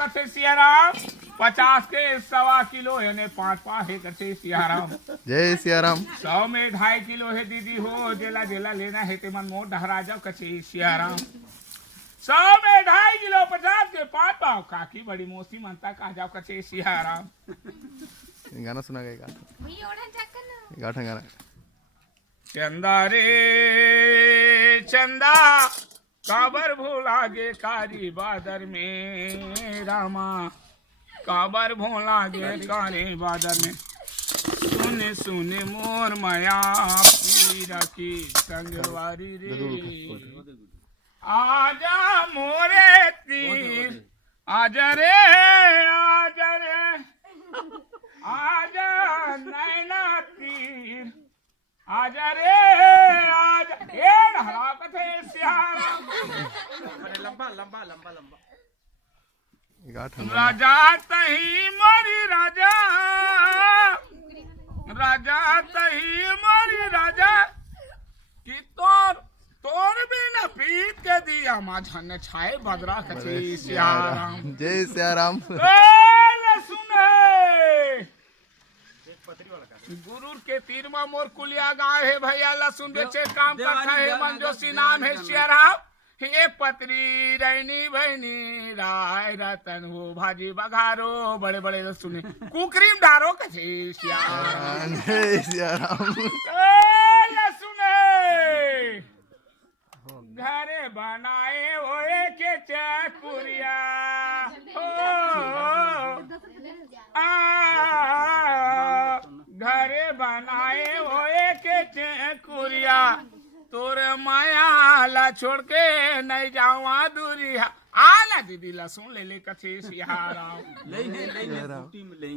कथे सियाराम 50 के 1.25 किलो है ने 5 है कथे सियाराम जय सियाराम 100 में 2.5 किलो है दीदी हो जेला जेला लेना है ते मन मोट डहरा जाओ कथे सियाराम 100 में 2.5 किलो 50 के 5 पाव काकी बड़ी मोसी मनता कहा जाओ कथे सियाराम गाना सुना गया गाठा गाना चंदा रे चंदा काबर भोला गे कारी बादर में रामा काबर भोला गे कारी बादर में सुने सुने मोर माया पीरा की संगवारी रे आजा मोरे तीर आजा रे आजा नैना तीर आजा रे आजा ए हरा कथे सियाराम लंबा लंबा लंबा लंबा गाठा राजा तही मोरी राजा राजा तही मोरी राजा कि तोर भी न पीत के दिया माझा ने छाए बदरा कथे सियाराम जय सियाराम ए सुने गुरुर के तीर में मोर कुलिया गाँव है भैया लहसुन बेचे काम करता है मंजोशी नाम है सियाराम हे पत्री रैनी बहनी राय रतन हो भाजी बघारो बड़े बड़े सुने कुकरीम डारो कथे सियाराम जय सियाराम सुने घरे बनाए ओए के चकुरिया घरे बनाए ओए के चकुरिया तोर माया ला छोड़ के नहीं जावा दूरिया आना दीदी ला सुन ले कथे सियाराम ले ले ले ले बूटी में ले